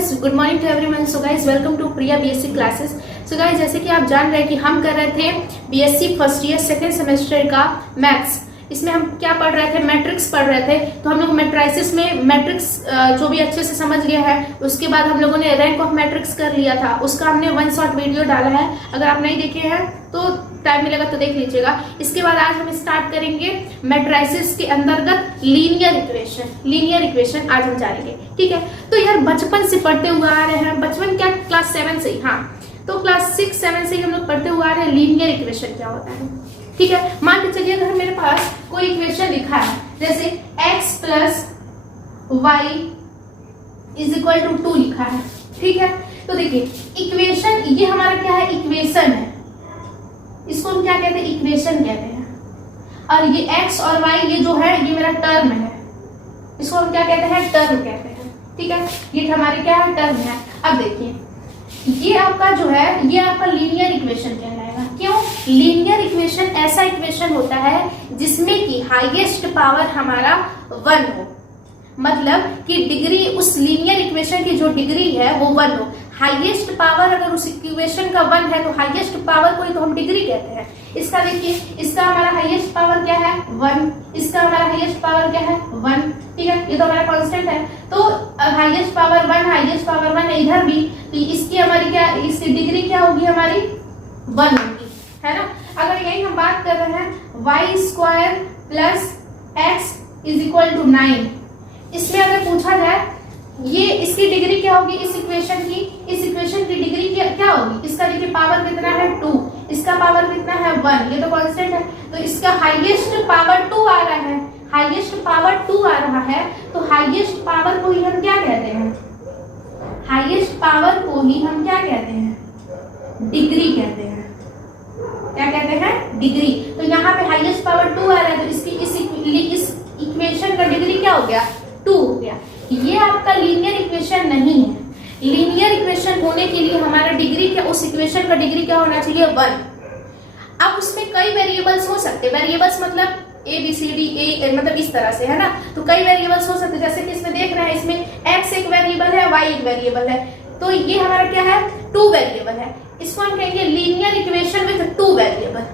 Guys, good morning to everyone. So guys, welcome to Priya BSc classes. So guys, जैसे कि आप जान रहे हैं कि हम कर रहे थे BSc first year second semester का मैथ्स। इसमें हम क्या पढ़ रहे थे? मैट्रिक्स पढ़ रहे थे। तो हम लोग मैट्राइसिस में मैट्रिक्स जो भी अच्छे से समझ गया है, उसके बाद हम लोगों ने रैंक ऑफ मैट्रिक्स कर लिया था। उसका हमने वन शॉट वीडियो डाला है, अगर आप नहीं देखे हैं तो टाइम मिलेगा तो देख लीजिएगा। इसके बाद आज हम स्टार्ट करेंगे मैट्राइसिस के अंतर्गत लीनियर इक्वेशन आज हम जानेंगे, ठीक है। तो यार बचपन से पढ़ते हुए आ रहे हैं, बचपन क्या क्लास 7 से ही, हाँ तो क्लास 6-7 से ही हम लोग पढ़ते हुए आ रहे हैं लीनियर इक्वेशन क्या होता है, ठीक है। मान के चलिए अगर मेरे पास कोई इक्वेशन लिखा है जैसे x plus y is equal to 2 लिखा है, ठीक है। तो देखिए इक्वेशन, ये हमारा क्या है? इक्वेशन है। इसको हम क्या कहते हैं? इक्वेशन कहते हैं। और ये x और y ये जो है ये मेरा टर्म है, इसको हम क्या कहते हैं? टर्म कहते हैं, ठीक है। ये हमारे क्या है? टर्म है। अब देखिए ये आपका जो है ये आपका लीनियर इक्वेशन कहलाएगा। क्यों? लीनियर इक्वेशन ऐसा इक्वेशन होता है जिसमें कि हाईएस्ट पावर हमारा 1 हो, मतलब कि डिग्री उस लीनियर इक्वेशन की जो डिग्री है वो 1 हो। हाईएस्ट पावर अगर उस इक्वेशन का 1 है तो हाईएस्ट पावर को ही तो हम डिग्री कहते हैं। इसका देखिए, इसका हमारा हाईएस्ट पावर क्या है? 1। इसका हमारा हाईएस्ट पावर क्या है? 1, ठीक है। ये तो हमारा कांस्टेंट है। तो हाईएस्ट पावर 1, हाईएस्ट पावर 1 है इधर भी, तो इसकी हमारी क्या, इसकी डिग्री क्या होगी? हमारी 1 होगी, है ना। अगर यही हम बात कर रहे हैं y² plus x is equal to 9, इसमें अगर पूछा जाए ये इसकी डिग्री क्या होगी? इस इक्वेशन की डिग्री क्या होगी? इसका देखिए पावर कितना है? 2। इसका पावर कितना है? 1। ये तो कांस्टेंट है। तो इसका हाईएस्ट पावर 2 आ रहा है, हाईएस्ट पावर 2 आ रहा है। तो हाईएस्ट पावर को ही हम क्या कहते हैं? हाईएस्ट पावर को ही हम क्या कहते हैं? डिग्री कहते हैं। क्या कहते हैं? डिग्री। तो यहाँ पे हाईएस्ट पावर 2 आ रहा है, तो इसकी इस इक्वेशन का डिग्री क्या हो गया? 2 हो गया। ये आपका लीनियर इक्वेशन नहीं है। लीनियर इक्वेशन होने के लिए हमारा डिग्री क्या, उस इक्वेशन का डिग्री क्या होना चाहिए? 1। अब उसमें कई वेरिएबल्स हो सकते हैं। वेरिएबल्स मतलब ABCD मतलब इस तरह से, है ना। तो कई वेरिएबल्स हो सकते हैं, जैसे कि इसमें देख रहे हैं, इसमें x एक वेरिएबल है, y एक वेरिएबल है। तो ये हमारा क्या है? 2 वेरिएबल है। इसको हम कहेंगे linear equation with 2 variable.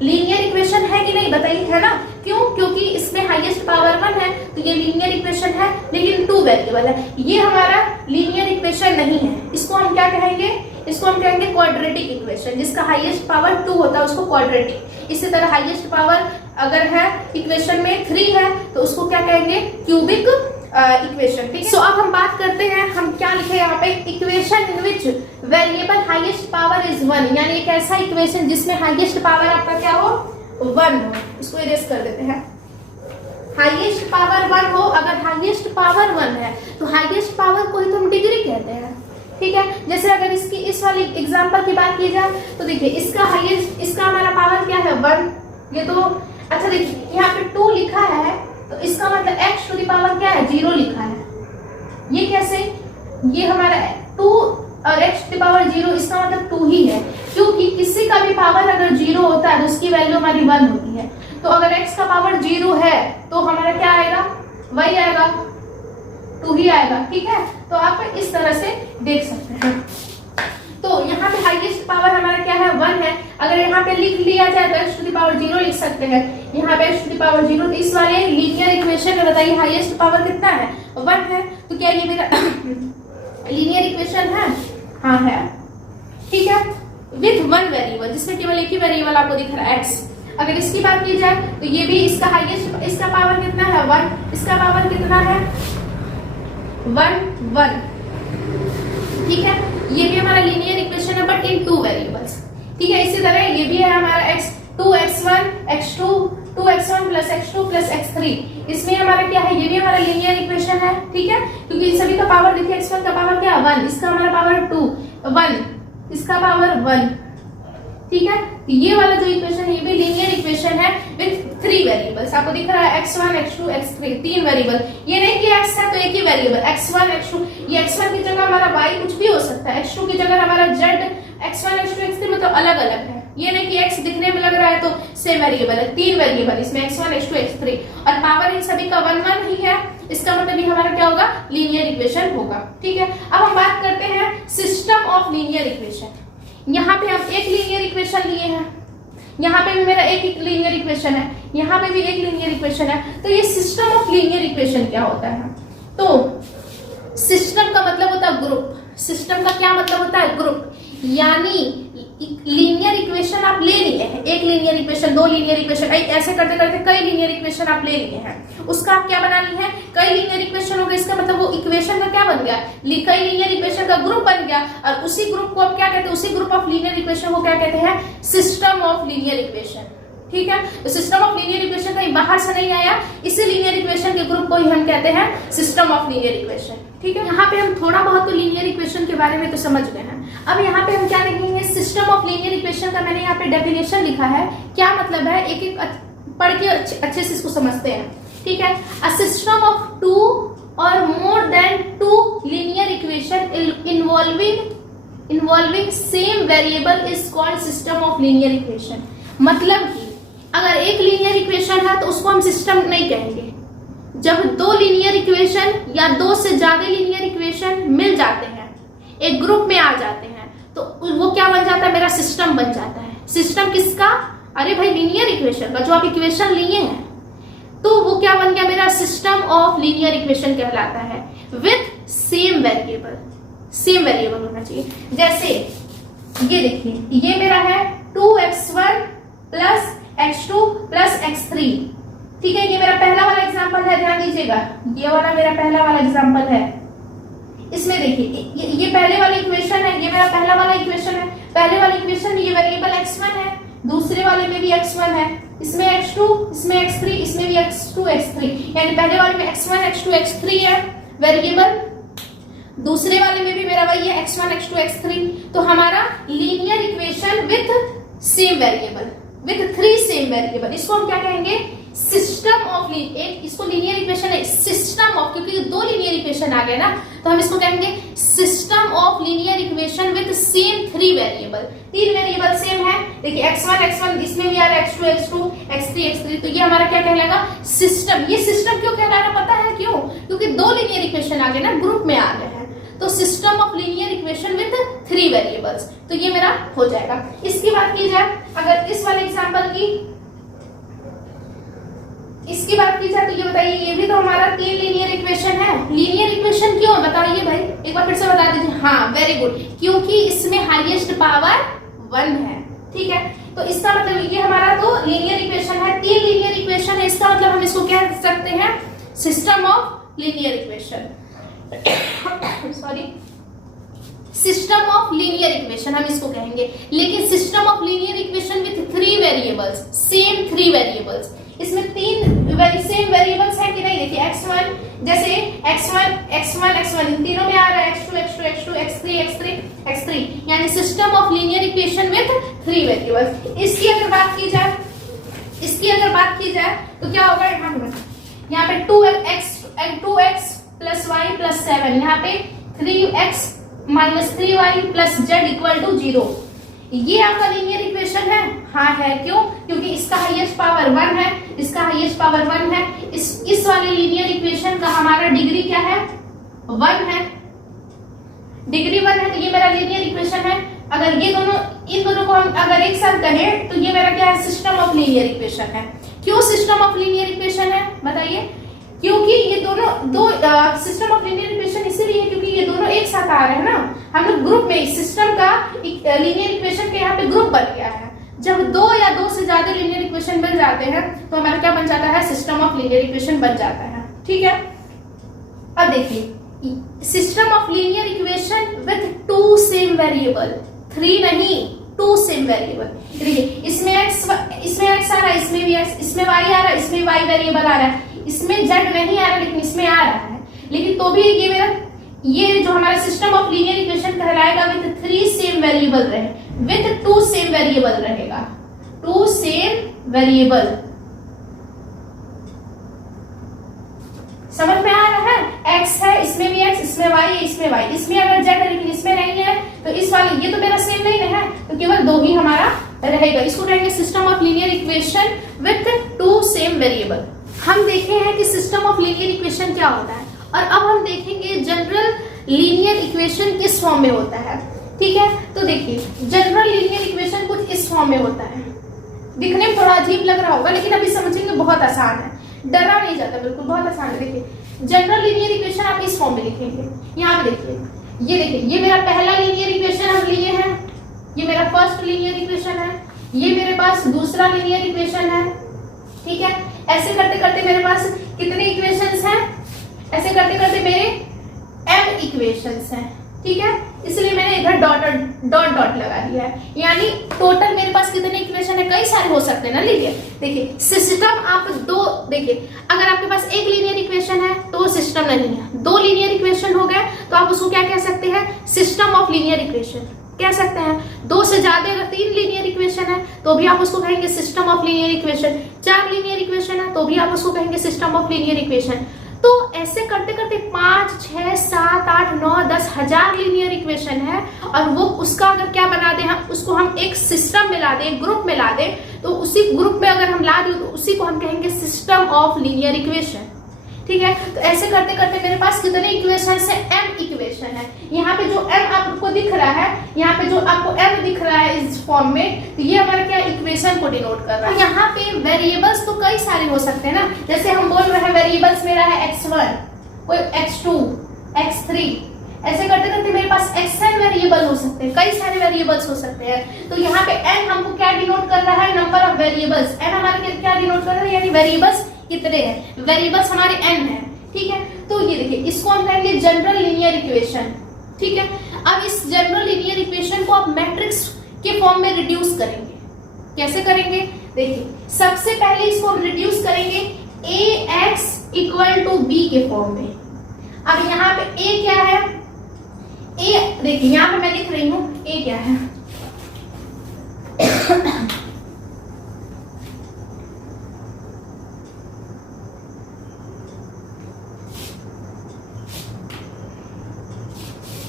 Linear equation है कि नहीं बताइए, है ना। क्यों? क्योंकि इसमें हाईएस्ट पावर 1 है, तो ये लीनियर इक्वेशन है, लेकिन 2 वेरिएबल है। ये हमारा लीनियर इक्वेशन नहीं है। इसको हम क्या कहेंगे? इसको हम कहेंगे क्वाड्रेटिक इक्वेशन। जिसका हाईएस्ट पावर 2 होता है उसको क्वाड्रेटिक। इसी तरह हाईएस्ट पावर अगर है इक्वेशन में 3 है तो उसको क्या कहेंगे? क्यूबिक इक्वेशन, ठीक है। सो अब हम बात करते हैं, हम क्या लिखे यहाँ पे? Equation in which variable highest power is 1, यानी एक ऐसा इक्वेशन जिसमें हाईएस्ट पावर आपका क्या हो? 1 हो। इसको इरेज कर देते हैं। हाईएस्ट पावर 1 हो, अगर हाईएस्ट पावर 1 है तो हाईएस्ट पावर को ही तो हम डिग्री कहते हैं, ठीक है। जैसे अगर इसकी इस वाली एग्जांपल की बात की जाए तो देखिए इसका हाईएस्ट, इसका हमारा पावर क्या है? 1। ये तो अच्छा देखिए यहाँ पे 2 लिखा है, तो इसका मतलब x टू द पावर क्या है? 0 लिखा है। ये कैसे? ये हमारा 2 और x टू द पावर 0, इसका मतलब 2 ही है, क्योंकि किसी का भी पावर अगर 0 होता है तो उसकी वैल्यू हमारी 1 होती है। तो अगर x का पावर 0 है तो हमारा क्या आएगा? वही आएगा, 2 ही आएगा, ठीक है। तो आप इस तरह से देख सकते हैं। तो यहाँ पे हाईएस्ट पावर हमारा क्या है? 1 है। अगर यहाँ पे लिख लिया जाए तो x टू द पावर 0 लिख सकते हैं, यहाँ पे x टू द पावर 0। तो इस वाले लीनियर इक्वेशन में बताइए हाईएस्ट पावर कितना है? 1 है। तो क्या ये मेरा लीनियर इक्वेशन है? हाँ है, ठीक है। विथ 1 वेरिएबल, जिसमें केवल एक ही वेरिएबल आपको दिख रहा है, x। अगर इसकी बात की जाए तो ये भी इसका हाईएस्ट, इसका पावर कितना है? 1। इसका पावर कितना है? 1, ठीक है। ये भी हमारा लीनियर इक्वेशन है बट इन 2 वेरिएबल्स, ठीक है। इसी तरह ये भी है हमारा 2x1 x2 2x1 plus x2 plus x3। इसमें हमारा क्या है? ये भी हमारा लीनियर इक्वेशन है, ठीक है। क्योंकि इन सभी का पावर देखिए, x1 का पावर क्या है? 1। इसका हमारा पावर 2, 1। इसका पावर 1, ठीक है। तो ये वाला जो इक्वेशन है ये भी लीनियर इक्वेशन है विद 3 वेरिएबल्स। आपको दिख रहा है x1 x2 x3, 3 वेरिएबल। ये नहीं कि x है तो एक ही वेरिएबल, x1 x2। ये x1 की जगह हमारा y कुछ भी हो सकता है, x2 की जगह हमारा z, x1 x2 x3 मतलब अलग अलग है। ये नहीं कि x दिखने में लग रहा है तो सेम वेरिएबल है, 3 वेरिएबल इसमें x1 x2 x3 और पावर इन सभी का 1 1 ही है, इसका मतलब ये हमारा क्या होगा, लीनियर इक्वेशन होगा। ठीक है, अब हम बात करते हैं सिस्टम ऑफ लीनियर इक्वेशन। यहाँ पे हम एक लीनियर इक्वेशन लिए हैं, यहाँ पे भी मेरा एक लीनियर इक्वेशन है, यहाँ पे भी एक लीनियर इक्वेशन है, तो ये सिस्टम ऑफ लीनियर इक्वेशन क्या होता है? तो सिस्टम का मतलब होता है ग्रुप। सिस्टम का क्या मतलब होता है? ग्रुप। यानी लीनियर इक्वेशन आप ले लिए हैं, एक लीनियर इक्वेशन, दो लीनियर इक्वेशन, ऐसे करते करते कई लीनियर इक्वेशन आप ले लिए हैं, उसका आप क्या बना लिए हैं, कई लीनियर इक्वेशन हो गए। इसका मतलब वो इक्वेशन का क्या बन गया, कई लीनियर इक्वेशन का ग्रुप बन गया, और उसी ग्रुप को आप क्या कहते हैं, उसी ग्रुप ऑफ लीनियर इक्वेशन को क्या कहते हैं, सिस्टम ऑफ लीनियर इक्वेशन। ठीक है, तो सिस्टम ऑफ लीनियर इक्वेशन कहीं बाहर से नहीं आया, इसी लीनियर इक्वेशन के ग्रुप को ही हम कहते हैं सिस्टम ऑफ लीनियर इक्वेशन। ठीक है, यहाँ पे हम थोड़ा बहुत तो लीनियर इक्वेशन के बारे में तो समझ गए हैं। अब यहाँ पे हम क्या लिखेंगे, सिस्टम ऑफ लीनियर इक्वेशन का मैंने यहाँ पे डेफिनेशन लिखा है। क्या मतलब है, एक एक पढ़ के अच्छे से इसको समझते हैं। ठीक है, अ सिस्टम ऑफ 2 और more than 2 linear equation involving same variable is called system of linear equation. मतलब कि अगर एक लीनियर इक्वेशन है तो उसको हम सिस्टम नहीं कहेंगे। जब दो लीनियर इक्वेशन या दो से ज्यादा लीनियर इक्वेशन मिल जाते हैं, एक ग्रुप में आ जाते हैं, तो वो क्या बन जाता है, मेरा सिस्टम बन जाता है। सिस्टम किसका, अरे भाई लीनियर इक्वेशन का, जो आप इक्वेशन लिए हैं, तो वो क्या बन गया, मेरा सिस्टम ऑफ लीनियर इक्वेशन कहलाता है, with same variable. Same variable होना चाहिए। जैसे ये देखिए, ये मेरा है 2x1 plus x2 plus x3। ठीक है, ये मेरा पहला वाला एग्जांपल है, ध्यान दीजिएगा, ये वाला मेरा पहला वाला एग्जांपल है। इसमें देखिए, ये पहले वाला इक्वेशन है, ये मेरा पहला वाला इक्वेशन है। पहले वाले इक्वेशन में ये वेरिएबल x1 है, दूसरे वाले में भी x1 है, इसमें x2, इसमें x3, इसमें भी x2 x3, यानी पहले वाले में x1 x2 x3 है वेरिएबल, दूसरे वाले में भी मेरा वही है x1 x2 x3। तो हमारा linear equation with same variable, with 3 same variable, इसको हम क्या कहेंगे, सिस्टम ऑफ एक, इसको लीनियर इक्वेशन है, सिस्टम ऑफ, क्योंकि दो लीनियर इक्वेशन आ गए ना, तो हम इसको कहेंगे system of linear equation with same 3 variable. 3 variable same है, देखिए x1 इसमें भी आ रहा है, x2 x3 x3, तो ये हमारा क्या कहलाएगा, सिस्टम। ये सिस्टम क्यों कहला रहा, पता है क्यों, क्योंकि दो लीनियर इक्वेशन आ गए ना, ग्रुप में आ गए हैं, तो system of linear equation with 3 variables, तो ये मेरा हो जाएगा। इसकी बात की जाए, अगर इस वाले एग्जांपल इसकी बात की जाए, तो ये बताइए, ये भी तो हमारा 3 लीनियर इक्वेशन है। लीनियर इक्वेशन क्यों, बताइए भाई, एक बार फिर से बता दीजिए। हाँ, वेरी गुड, क्योंकि इसमें हाईएस्ट पावर 1 है। ठीक है, तो इसका मतलब ये हमारा तो लीनियर इक्वेशन है, 3 लीनियर इक्वेशन है, इसका मतलब हम इसको क्या कह सकते हैं, system of linear equation. Sorry, system of linear equation हम इसको कहेंगे। लेकिन system of linear equation with 3 variables, same 3 variables, इसमें 3 सेम वेरिएबल्स है कि नहीं, देखिए x1, जैसे x1 इन तीनों में आ रहा है, x2 x3, यानी system of linear equation with 3 variables. इसकी अगर बात की जाए तो क्या होगा, यहाँ पे 2x प्लस y प्लस 7, यहाँ पे 3x minus 3y plus z equal to 0। ये आपका लीनियर इक्वेशन है। हाँ है, क्यों, क्योंकि इसका हाईएस्ट पावर 1 है, इसका हाईएस्ट पावर 1 है, इस वाले लीनियर इक्वेशन का हमारा डिग्री क्या है, 1 है, डिग्री 1 है, तो ये मेरा लीनियर इक्वेशन है। अगर ये दोनों, इन दोनों को हम अगर एक साथ कहें, तो ये मेरा क्या है, सिस्टम ऑफ लीनियर इक्वेशन है। क्यों सिस्टम ऑफ लीनियर इक्वेशन है, बताइए, क्योंकि ये दोनों सिस्टम ऑफ लीनियर इक्वेशन इसीलिए क्योंकि ये दोनों एक साथ आ रहे हैं ना, हम लोग ग्रुप में, सिस्टम का लीनियर इक्वेशन के यहाँ पे ग्रुप बन गया है। जब 2 या 2 से ज्यादा लीनियर इक्वेशन मिल जाते हैं, तो हमारा क्या बन जाता है, सिस्टम ऑफ लीनियर इक्वेशन बन जाता है। ठीक है, अब देखिए, system of linear equation with 2 same variable, 3 नहीं, 2 सेम वेरिएबल। देखिए, इसमें x आ रहा है, इसमें भी x, इसमें y आ रहा है, इसमें y वेरिएबल आ रहा है, इसमें z नहीं आ रहा, लेकिन इसमें आ रहा है। लेकिन तो भी ये जो हमारा सिस्टम ऑफ लीनियर इक्वेशन कहलाएगा विथ 3 सेम वेरिएबल रहे, विथ 2 सेम वेरिएबल रहेगा, 2 सेम वेरिएबल। समझ में आ रहा है, x है, इसमें भी x, इसमें y है, इसमें y, इसमें अगर z है लेकिन इसमें नहीं है, तो इस वाले, ये तो मेरा सेम नहीं है, तो केवल 2 ही हमारा रहेगा, इसको कहेंगे system of linear equation with to same variable. हम देखे हैं कि सिस्टम ऑफ लीनियर इक्वेशन क्या होता है, और अब हम देखेंगे जनरल लीनियर इक्वेशन किस फॉर्म में होता है। ठीक है, तो देखिए जनरल लीनियर इक्वेशन कुछ इस फॉर्म में होता है। दिखने में थोड़ा अजीब लग रहा होगा, लेकिन अभी समझेंगे, बहुत आसान है, डरा नहीं जाता, बिल्कुल बहुत आसान है। देखिए जनरल लीनियर इक्वेशन आप इस फॉर्म में लिखेंगे। यहाँ पे देखिए, ये देखिए, ये मेरा पहला लीनियर इक्वेशन हम लिए हैं, ये मेरा फर्स्ट लीनियर इक्वेशन है, ये मेरे पास दूसरा लीनियर इक्वेशन है। ठीक है, ऐसे करते करते मेरे पास कितने इक्वेशंस हैं, ऐसे करते करते मेरे m इक्वेशंस हैं। ठीक है, इसलिए मैंने इधर डॉट डॉट लगा दिया है, यानी टोटल मेरे पास कितने इक्वेशन है, कई सारे हो सकते हैं ना। लीजिए देखिए सिस्टम आप दो, देखिए अगर आपके पास एक लीनियर इक्वेशन है तो वो सिस्टम नहीं है, दो लीनियर इक्वेशन हो गए तो आप उसको क्या कह सकते हैं, सिस्टम ऑफ लीनियर इक्वेशन कह सकते हैं। दो से ज्यादा अगर तीन लीनियर इक्वेशन है तो भी आप उसको कहेंगे सिस्टम ऑफ लीनियर इक्वेशन। चार लीनियर इक्वेशन है तो भी आप उसको कहेंगे सिस्टम ऑफ लीनियर इक्वेशन। तो ऐसे करते करते 5, 6, 7, 8, 9, 10 हजार लीनियर इक्वेशन है, और वो उसका अगर क्या बना दें, हम उसको हम एक सिस्टम में ला दें, ग्रुप में ला दें, तो उसी ग्रुप में अगर हम ला दें तो उसी को हम कहेंगे सिस्टम ऑफ लीनियर इक्वेशन। ठीक है, तो ऐसे करते करते मेरे पास कितने इक्वेशन है, m इक्वेशन है। यहाँ पे जो m आपको दिख रहा है, यहाँ पे जो आपको m दिख रहा है इस फॉर्म में, तो ये हमारा क्या इक्वेशन को डिनोट कर रहा है। यहाँ पे वेरिएबल्स तो कई सारे हो सकते हैं ना, जैसे हम बोल रहे हैं वेरिएबल्स मेरा है x1, कोई x2, x3, ऐसे करते करते मेरे पास xn वेरिएबल हो सकते हैं, कई सारे वेरिएबल्स हो सकते हैं। तो यहाँ पे n हमको क्या डिनोट कर रहा है, नंबर ऑफ वेरिएबल्स। n हमारे क्या डिनोट कर रहा है, यानी वेरिएबल्स कितने हैं, वेरिएबल्स हमारे n है। ठीक है, तो ये देखिए इसको हम कहेंगे जनरल लीनियर इक्वेशन। ठीक है, अब इस जनरल लीनियर इक्वेशन को आप मैट्रिक्स के फॉर्म में रिड्यूस करेंगे। कैसे करेंगे, देखिए सबसे पहले इसको हम रिड्यूस करेंगे ax इक्वल टू b के फॉर्म में। अब यहाँ पे a क्या है, a देखिए यहाँ पे मैं लिख रही हूँ a क्या है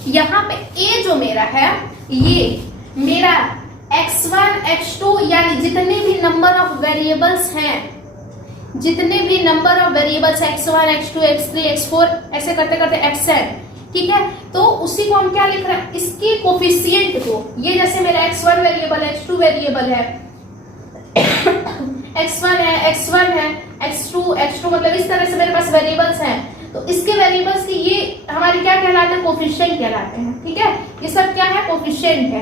यहाँ पे a जो मेरा है, ये मेरा x1, x2 यानी जितने भी नंबर ऑफ वेरिएबल्स हैं, जितने भी number of variables x1, x2, x3, x4 ऐसे करते करते xn। ठीक है, तो उसी को हम क्या लिख रहे हैं, इसकी कोफिशिएंट को, ये जैसे मेरा x1 वेरिएबल है, x2 वेरिएबल है, x1 है, x1 है, x2 मतलब इस तरह से मेरे पास वेरिएबल्स हैं। तो इसके वेरिएबल्स की ये हमारे क्या कहलाते हैं, कोफिशिएंट कहलाते हैं। ठीक है, ये सब क्या है, कोफिशिएंट है,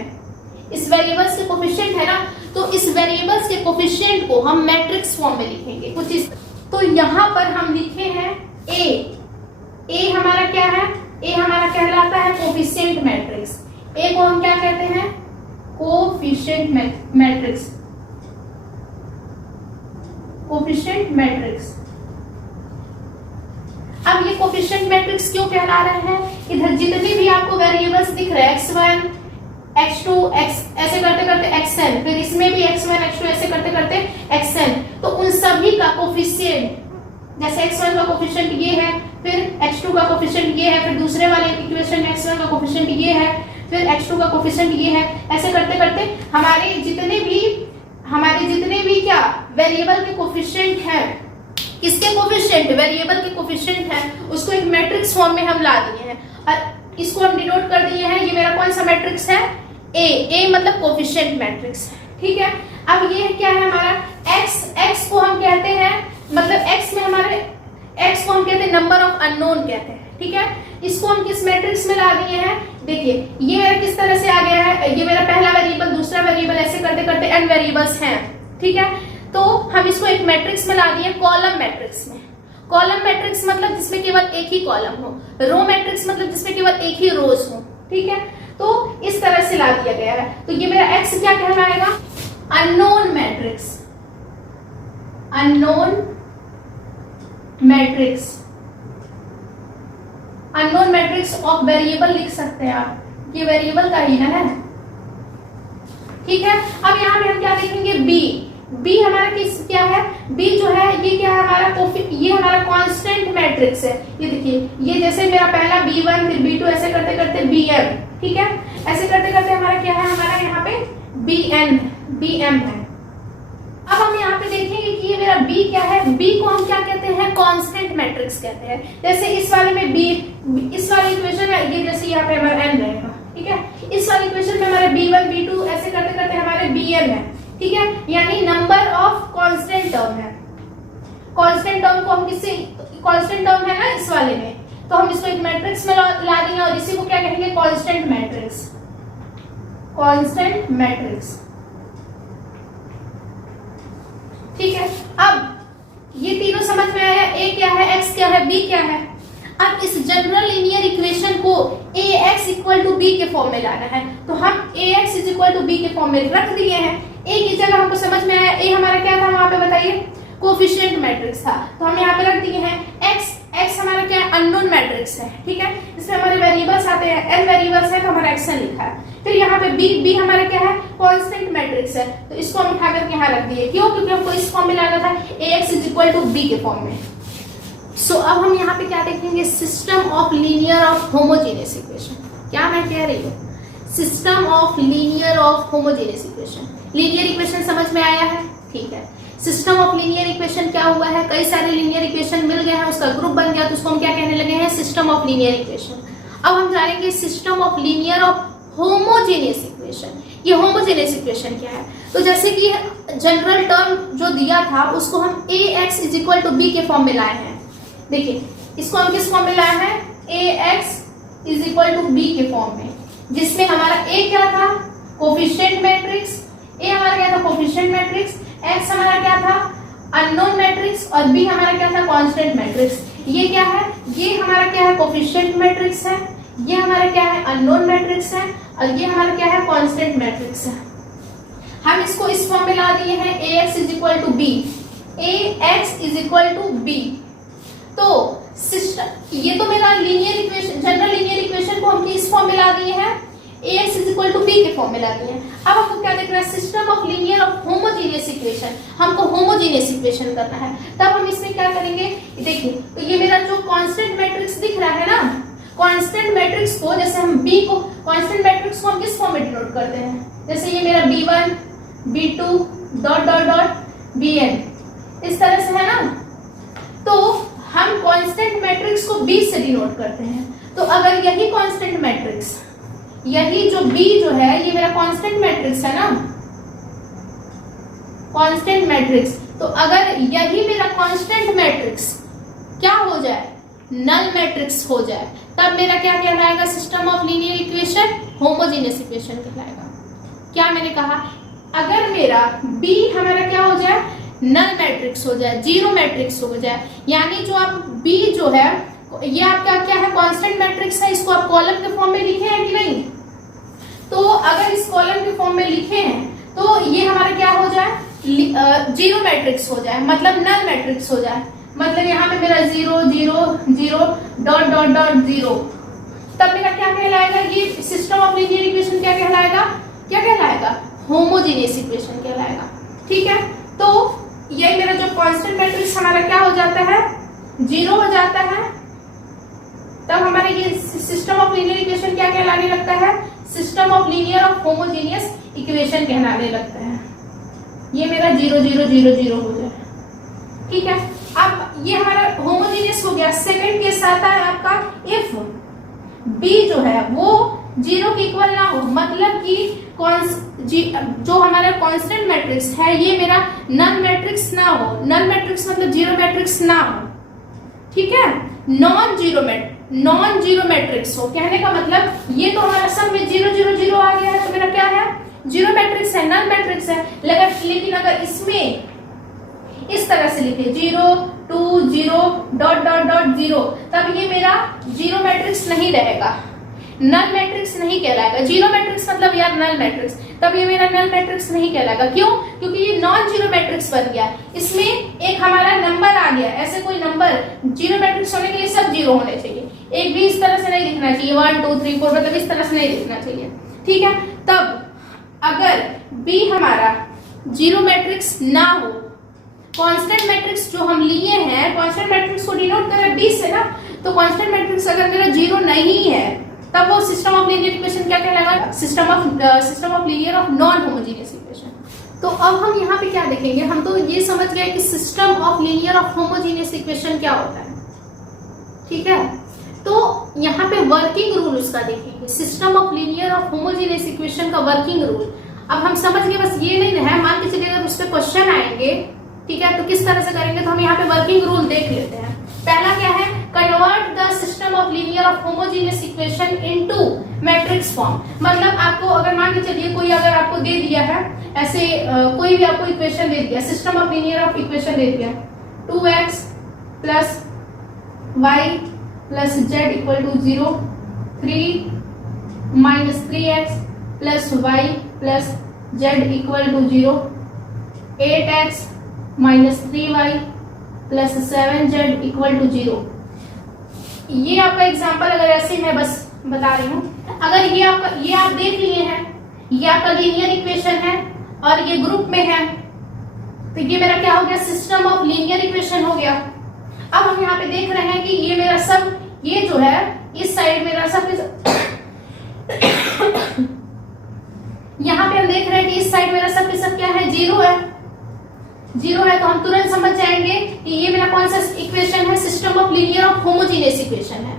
इस वेरिएबल्स के कोफिशिएंट है ना। तो इस वेरिएबल्स के कोफिशिएंट को हम मैट्रिक्स फॉर्म में लिखेंगे कुछ इस। तो यहाँ पर हम लिखे हैं a हमारा क्या है, a हमारा कहलाता है कोफिशिएंट मैट्रिक्स। a को हम क्या कहते हैं, कोफिशिएंट मैट्रिक्स, कोफिशिएंट मैट्रिक्स। अब ये कोफिशिएंट मैट्रिक्स क्यों कहला रहे हैं, इधर जितने भी आपको वेरिएबल्स दिख रहे हैं x1, x2, ऐसे करते करते xn, फिर इसमें भी x1, x2 ऐसे करते करते xn, तो उन सभी का कोफिशिएंट, जैसे x1 का कोफिशिएंट ये है, फिर x2 का कोफिशिएंट ये है, फिर दूसरे वाले इक्वेशन में x1 का कोफिशिएंट ये है, फिर x2 का कोफिशिएंट ये है, ऐसे करते करते हमारे जितने भी क्या वेरिएबल के कोफिशिएंट हैं, किसके कोफिशिएंट, वेरिएबल के कोफिशिएंट है, उसको एक मैट्रिक्स फॉर्म में हम ला दिए हैं, और इसको हम डिनोट कर दिए हैं। ये मेरा कौन सा मैट्रिक्स है, a मतलब कोफिशिएंट मैट्रिक्स। ठीक है, अब ये क्या है हमारा x को हम कहते हैं, मतलब x में हमारे x को हम कहते हैं नंबर ऑफ अननोन कहते हैं। ठीक है, इसको हम किस मैट्रिक्स में ला दिए हैं, देखिए ये मेरा किस तरह से आ गया है, ये मेरा पहला वेरिएबल, दूसरा वेरिएबल, ऐसे करते करते n वेरिएबल्स हैं। ठीक है, तो हम इसको एक मैट्रिक्स में ला दिए, कॉलम मैट्रिक्स में। कॉलम मैट्रिक्स मतलब जिसमें केवल एक ही कॉलम हो, रो मैट्रिक्स मतलब जिसमें केवल एक ही रोज हो। ठीक है, तो इस तरह से ला दिया गया है। तो ये मेरा x क्या कहलाएगा, unknown matrix, unknown matrix, unknown matrix of variable लिख सकते हैं आप, ये वेरिएबल का ही ना है। ठीक है, अब यहाँ पे हम क्या लिखेंगे, b हमारा किस क्या है, b जो है ये क्या है हमारा, ये हमारा कांस्टेंट मैट्रिक्स है। ये देखिए, ये जैसे मेरा पहला b1 फिर b2 ऐसे करते करते bm। ठीक है, ऐसे करते करते हमारा क्या है, हमारा यहाँ पे bn बी एम है। अब हम यहाँ पे देखेंगे कि ये मेरा बी क्या है। बी को हम क्या कहते हैं, कांस्टेंट मैट्रिक्स कहते हैं। जैसे इस वाले में बी, इस वाले इक्वेशन में ये जैसे यहाँ पे हमारा एन रहेगा, ठीक है। इस वाले इक्वेशन में हमारे b1 b2 ऐसे करते करते हमारे bn है, ठीक है। यानी नंबर ऑफ कांस्टेंट टर्म है। कांस्टेंट टर्म को हम किससे, कांस्टेंट टर्म है ना इस वाले में, तो हम इसको एक मैट्रिक्स में ला देंगे और इसी को क्या कहेंगे, कांस्टेंट मैट्रिक्स। कांस्टेंट मैट्रिक्स, ठीक है। अब ये तीनों समझ में आया, ए क्या है, एक्स क्या है, बी क्या है। अब इस जनरल लीनियर इक्वेशन को ax इक्वल टू बी के फॉर्म में लाना है, तो हम ax is equal to B के फॉर्म में रख दिए हैं। a की जगह हमको समझ में आया, a हमारा क्या था वहां पे बताइए, कोफिशिएंट मैट्रिक्स था, तो हम यहाँ पे रख दिए हैं x। x हमारा क्या है, अननोन मैट्रिक्स है, ठीक है। इसमें हमारे वेरिएबल्स आते हैं, n वेरिएबल्स है तो हमारा xn लिखा है। फिर यहाँ पे b हमारा क्या है, कांस्टेंट मैट्रिक्स है, तो इसको हम उठा करके यहाँ रख दिए। क्यों, क्योंकि हमको इस फॉर्म में लाना था, ax is equal to B के फॉर्म में। सो अब हम यहाँ पे क्या देखेंगे, system of linear of homogeneous equation. क्या मैं कह रही हूँ, system of linear of homogeneous equation. Linear equation समझ में आया है, ठीक है। सिस्टम ऑफ लीनियर इक्वेशन क्या हुआ है, कई सारे लीनियर इक्वेशन मिल गए हैं, उसका ग्रुप बन गया, तो उसको हम क्या कहने लगे हैं, सिस्टम ऑफ लीनियर इक्वेशन। अब हम जानेंगे system of linear of homogeneous equation. ये होमोजेनियस इक्वेशन क्या है, तो जैसे कि जनरल टर्म जो दिया था उसको हम ax is equal to B के फॉर्म में लाए हैं। देखिए इसको हम किस फॉर्म में लाए हैं, ax is equal to B के फॉर्म में, जिसमें हमारा a क्या था, कोफिशिएंट मैट्रिक्स, a हमारा क्या था, कोफिशिएंट मैट्रिक्स, x हमारा क्या था, अननोन मैट्रिक्स, और b हमारा क्या था, कांस्टेंट मैट्रिक्स। ये क्या है, ये हमारा क्या है, कोफिशिएंट मैट्रिक्स है, ये हमारा क्या है, अननोन मैट्रिक्स है, और ये हमारा क्या है, कांस्टेंट मैट्रिक्स है। हम इसको इस फॉर्म में ला दिए हैं, ax is equal to b, ax is equal to b. तो सिस्टम, ये तो मेरा linear equation, general linear equation को हम इस फॉर्म में ला दिए हैं, ax is equal to B के फॉर्म में ला दिए हैं। अब हमको क्या देखना है, system of linear of homogeneous equation. हमको होमोजेनियस इक्वेशन करना है, तब हम इसमें क्या करेंगे, देखिए तो ये मेरा जो कांस्टेंट मैट्रिक्स दिख रहा है ना, कांस्टेंट मैट्रिक्स को, जैसे हम b को, कांस्टेंट मैट्रिक्स को हम किस फॉर्म में डिनोट करते हैं, जैसे ये मेरा b1 b2 dot dot dot bn, इस तरह से है ना। तो हम कांस्टेंट मैट्रिक्स को b से डिनोट करते हैं। तो अगर यही कांस्टेंट मैट्रिक्स, यही जो b जो है, ये मेरा कांस्टेंट मैट्रिक्स है ना, कांस्टेंट मैट्रिक्स, तो अगर यही मेरा कांस्टेंट मैट्रिक्स क्या हो जाए, नल मैट्रिक्स हो जाए, तब मेरा क्या कहलाएगा, system of linear equation, homogeneous equation कहलाएगा। क्या मैंने कहा, अगर मेरा b हमारा क्या हो जाए, नल मैट्रिक्स हो जाए, जीरो मैट्रिक्स हो जाए, यानी जो आप b जो है, ये आपका क्या है, कांस्टेंट मैट्रिक्स है, इसको आप कॉलम के फॉर्म में लिखे हैं कि नहीं, तो अगर इस कॉलम के फॉर्म में लिखे हैं तो ये हमारा क्या हो जाए, जीरो मैट्रिक्स हो जाए, मतलब नल मैट्रिक्स हो जाए, मतलब यहाँ पे मेरा 0 0 0 डॉट डॉट डॉट 0, तब मेरा क्या कहलाएगा, ये सिस्टम ऑफ लीनियर इक्वेशन क्या कहलाएगा, क्या कहलाएगा, होमोजेनियस इक्वेशन कहलाएगा, ठीक है। तो ये मेरा जो कांस्टेंट मैट्रिक्स हमारा क्या हो जाता है, 0 हो जाता है, तब हमारे ये सिस्टम ऑफ लीनियर इक्वेशन क्या कहलाने लगता है, system of linear of homogeneous equation कहलाने लगता है। ये मेरा 0 0 0 0 हो जाए, ठीक है। अब ये हमारा होमोजेनियस हो गया। सेकंड केस आता है आपका, इफ b जो है वो 0 के इक्वल ना हो, मतलब कि जो हमारा कांस्टेंट मैट्रिक्स है ये मेरा नल मैट्रिक्स ना हो, नल मैट्रिक्स मतलब जीरो मैट्रिक्स ना हो, ठीक है। नॉन जीरो मैट्रिक्स हो, कहने का मतलब ये तो हमारा सब में 0 0 0 आ गया है, तो मेरा क्या है, जीरो मैट्रिक्स है, नल मैट्रिक्स है। लेकिन अगर इसमें इस तरह से लिखे 0 2 0 डॉट डॉट डॉट 0, तब ये मेरा जीरो मैट्रिक्स नहीं रहेगा, नल मैट्रिक्स नहीं कहलाएगा। जीरो मैट्रिक्स मतलब यार नल मैट्रिक्स, तब ये मेरा नल मैट्रिक्स नहीं कहलाएगा। क्यों, क्योंकि ये नॉन जीरो मैट्रिक्स बन गया, इसमें एक हमारा नंबर आ गया, ऐसे कोई नंबर, जीरो मैट्रिक्स होने के लिए सब 0 होने चाहिए, एक भी इस तरह से नहीं दिखना चाहिए, 1 2 3 4 मतलब इस तरह से नहीं दिखना चाहिए, ठीक है। तब अगर b हमारा जीरो मैट्रिक्स ना हो, कांस्टेंट मैट्रिक्स जो हम लिए हैं, कांस्टेंट मैट्रिक्स को डिनोट करें b से ना, तो कांस्टेंट मैट्रिक्स अगर मेरा 0 नहीं है, तब वो सिस्टम ऑफ लीनियर इक्वेशन क्या कहलाएगा? System of linear of non homogeneous equation. तो अब हम यहाँ पे क्या देखेंगे, हम तो ये समझ गए कि system of linear of homogeneous equation क्या होता है, ठीक है। तो यहाँ पे वर्किंग रूल उसका देखेंगे, system of linear of homogeneous equation का वर्किंग रूल। अब हम समझ गए, बस ये नहीं है, मान के चलिए अगर उस पर क्वेश्चन आएंगे, ठीक है, तो किस तरह से करेंगे, तो हम यहाँ पे वर्किंग रूल देख लेते हैं। पहला क्या है, convert the system of linear of homogeneous equation into matrix form. मतलब आपको अगर मान के चलिए कोई अगर आपको दे दिया है ऐसे कोई भी आपको इक्वेशन दे दिया, system of linear of equation दे दिया 2x plus y plus z equal to 0, 3 minus 3x plus y plus z equal to 0, 8x minus 3y plus 7z equal to 0। ये आपका एग्जाम्पल अगर ऐसे मैं बस बता रही हूँ, अगर ये आप देख लिए हैं, ये आपका लीनियर इक्वेशन है और ये ग्रुप में है, तो ये मेरा क्या हो गया, सिस्टम ऑफ लीनियर इक्वेशन हो गया। अब हम यहाँ पे देख रहे हैं कि ये मेरा सब, ये जो है इस साइड मेरा सब यहाँ पे हम देख रहे हैं कि इस साइड मेरा सब के सब क्या है, 0 है, 0 है। तो हम तुरंत समझ जाएंगे कि ये मेरा कौन सा इक्वेशन है, system of linear of homogeneous equation है।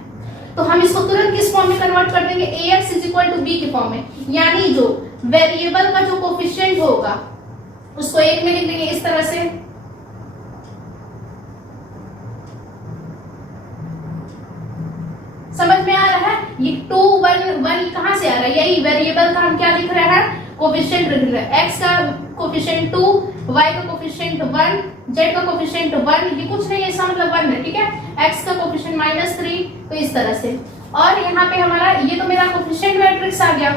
तो हम इसको तुरंत किस फॉर्म में कन्वर्ट कर देंगे, ax is equal to b के फॉर्म में, यानी जो वेरिएबल का जो कोफिशिएंट होगा उसको 1 में लिख देंगे इस तरह से। समझ में आ रहा है, ये 2 1 1 कहां से आ रहा है, यही वेरिएबल का हम क्या लिख रहे हैं, कोफिशिएंट लिख रहे हैं। x का कोफिशिएंट 2, y का कोफिशिएंट 1, z का कोफिशिएंट 1, ये कुछ नहीं है, इसका मतलब 1 है, ठीक है। x का कोफिशिएंट -3, तो इस तरह से। और यहाँ पे हमारा ये तो मेरा कोफिशिएंट मैट्रिक्स आ गया।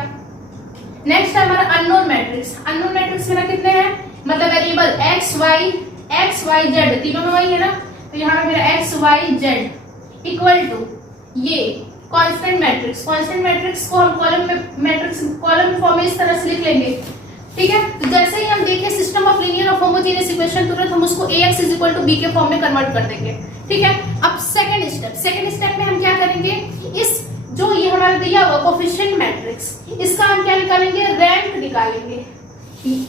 नेक्स्ट है हमारा अननोन मैट्रिक्स। अननोन मैट्रिक्स मेरा कितने हैं, मतलब वेरिएबल x y z, तीनों में वही है ना, तो यहाँ पे मेरा x y z equal to ये कांस्टेंट मैट्रिक्स। कांस्टेंट मैट्रिक्स को हम कॉलम फॉर्म में इस तरह से लिख लेंगे, ठीक है। तो जैसे ही हम देखें system of linear of homogeneous equation, तुरंत हम उसको ax is equal to b के फॉर्म में कन्वर्ट कर देंगे, ठीक है। अब सेकंड स्टेप में हम क्या करेंगे, इस जो ये हमारा दिया हुआ कोफिशिएंट मैट्रिक्स, इसका हम क्या निकालेंगे, रैंक निकालेंगे।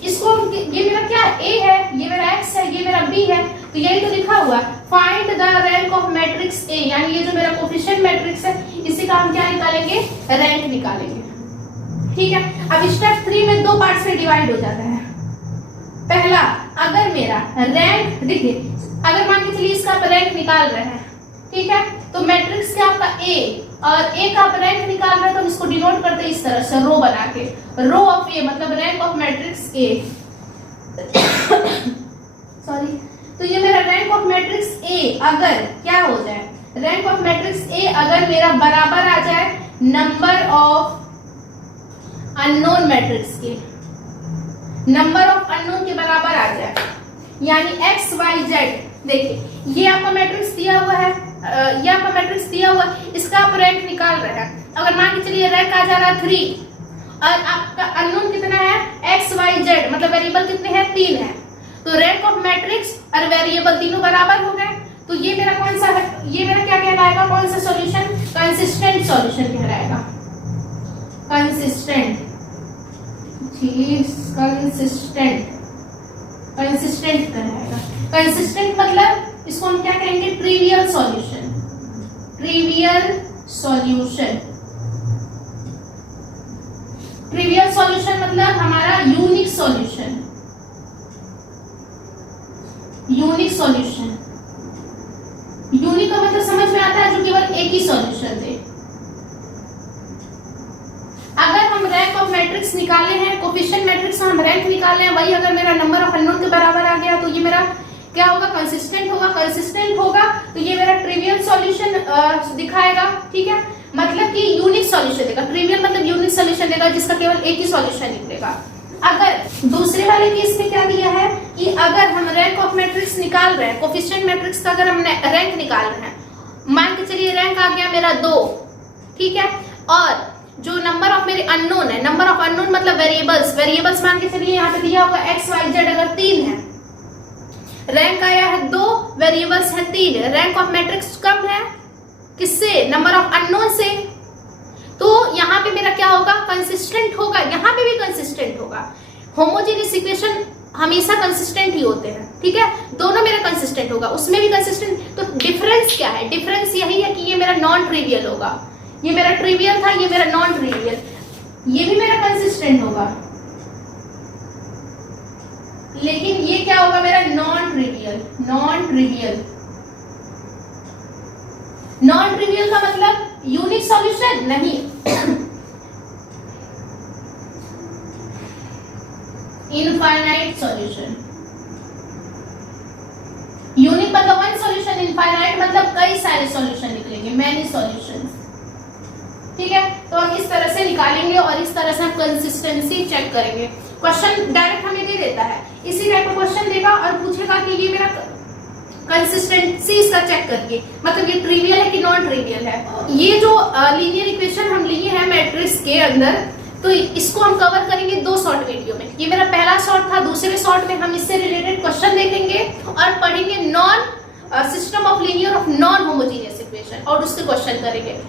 इसको ये मेरा क्या a है, ये मेरा x है, ये मेरा b है, तो यही तो लिखा हुआ है, find the rank of matrix A, यानी ये जो मेरा कोफिशिएंट मैट्रिक्स है इसी का हम क्या निकालेंगे, रैंक निकालेंगे, ठीक है। अब स्टेप 3 में 2 पार्ट से डिवाइड हो जाता है। पहला, अगर मेरा रैंक, देखिए अगर मान के चलिए इसका आप रैंक निकाल रहे हैं, ठीक है, तो मैट्रिक्स का आपका A और A का आप रैंक निकाल रहे हैं, तो हम इसको डिनोट करते हैं इस तरह से, रो बना के, रो ऑफ A मतलब rank of matrix A। Sorry, तो ये मेरा रैंक ऑफ मैट्रिक्स A अगर क्या हो जाए, रैंक ऑफ मैट्रिक्स A अगर मेरा बराबर आ जाए नंबर ऑफ अननोन मैट्रिक्स के, नंबर ऑफ अननोन के बराबर आ जाए, यानी x y z, देखिए ये आपका मैट्रिक्स दिया हुआ है, ये आपका मैट्रिक्स दिया हुआ है, इसका आप रैंक निकाल रहे हैं। अगर मान के चलिए रैंक आ जा रहा है 3 और आपका अननोन कितना है, x y z, मतलब वेरिएबल कितने हैं, 3 है, तो रैंक ऑफ मैट्रिक्स और वेरिएबल तीनों बराबर हो गए। तो ये मेरा कौन सा है, ये मेरा क्या कहलाएगा, कौन सा सॉल्यूशन, कंसिस्टेंट सॉल्यूशन कहलाएगा, कंसिस्टेंट, कंसिस्टेंट कहलाएगा। कंसिस्टेंट मतलब इसको हम क्या कहेंगे, trivial solution, trivial solution. Trivial solution मतलब हमारा unique solution, unique solution. Unique का मतलब समझ में आता है जो केवल एक ही सॉल्यूशन दे। अगर हम रैंक ऑफ मैट्रिक्स निकाले हैं, कोफिशिएंट मैट्रिक्स में हम रैंक निकाले हैं, वही अगर मेरा नंबर ऑफ अननोन के बराबर आ गया, तो ये मेरा क्या होगा, कंसिस्टेंट होगा। कंसिस्टेंट होगा तो ये मेरा ट्रिवियल सॉल्यूशन दिखाएगा, ठीक है, मतलब कि यूनिक सॉल्यूशन देगा। ट्रिवियल मतलब यूनिक सॉल्यूशन देगा जिसका केवल एक ही सॉल्यूशन निकलेगा। अगर दूसरे वाले केस में क्या दिया है कि अगर हम रैंक ऑफ मैट्रिक्स निकाल रहे हैं, कोफिशिएंट मैट्रिक्स का अगर हम रैंक निकाल रहे हैं, मान के चलिए रैंक आ गया मेरा 2, ठीक है, और जो नंबर ऑफ मेरे अननोन है, नंबर ऑफ अननोन मतलब वेरिएबल्स मान के चलिए यहाँ पे दिया होगा x y z अगर 3 है, रैंक आया है 2, वेरिएबल्स है 3, रैंक ऑफ मैट्रिक्स कम है किससे, नंबर ऑफ अननोन से, तो यहाँ पे मेरा क्या होगा, कंसिस्टेंट होगा, यहाँ पे भी कंसिस्टेंट होगा। होमोजेनियस इक्वेशन हमेशा कंसिस्टेंट ही होते हैं, ठीक है, दोनों मेरा कंसिस्टेंट होगा, उसमें भी कंसिस्टेंट। तो डिफरेंस क्या है? डिफरेंस यही है कि ये मेरा नॉन ट्रिवियल होगा, ये मेरा ट्रिवियल था, ये मेरा नॉन ट्रिवियल, ये भी मेरा कंसिस्टेंट होगा, लेकिन ये क्या होगा मेरा non trivial. Non trivial, non trivial का मतलब यूनिक सॉल्यूशन नहीं, इनफाइनाइट सॉल्यूशन। यूनिक मतलब वन सॉल्यूशन, इनफाइनाइट मतलब कई सारे सॉल्यूशन निकलेंगे, मैनी सॉल्यूशंस, ठीक है। तो हम इस तरह से निकालेंगे और इस तरह से हम कंसिस्टेंसी चेक करेंगे। क्वेश्चन डायरेक्ट हमें दे देता है, इसी टाइप का क्वेश्चन देगा और पूछेगा कि ये मेरा कंसिस्टेंसी इसका चेक करिए, मतलब ये ट्रिवियल है कि नॉन ट्रिवियल है। ये जो लीनियर इक्वेशन हम लिए हैं मैट्रिक्स के अंदर, तो इसको हम कवर करेंगे 2 शॉर्ट वीडियो में। ये मेरा पहला शॉर्ट था, दूसरे शॉर्ट में हम इससे रिलेटेड क्वेश्चन देखेंगे और पढ़ेंगे non system of linear of non homogeneous equation और उससे क्वेश्चन करेंगे।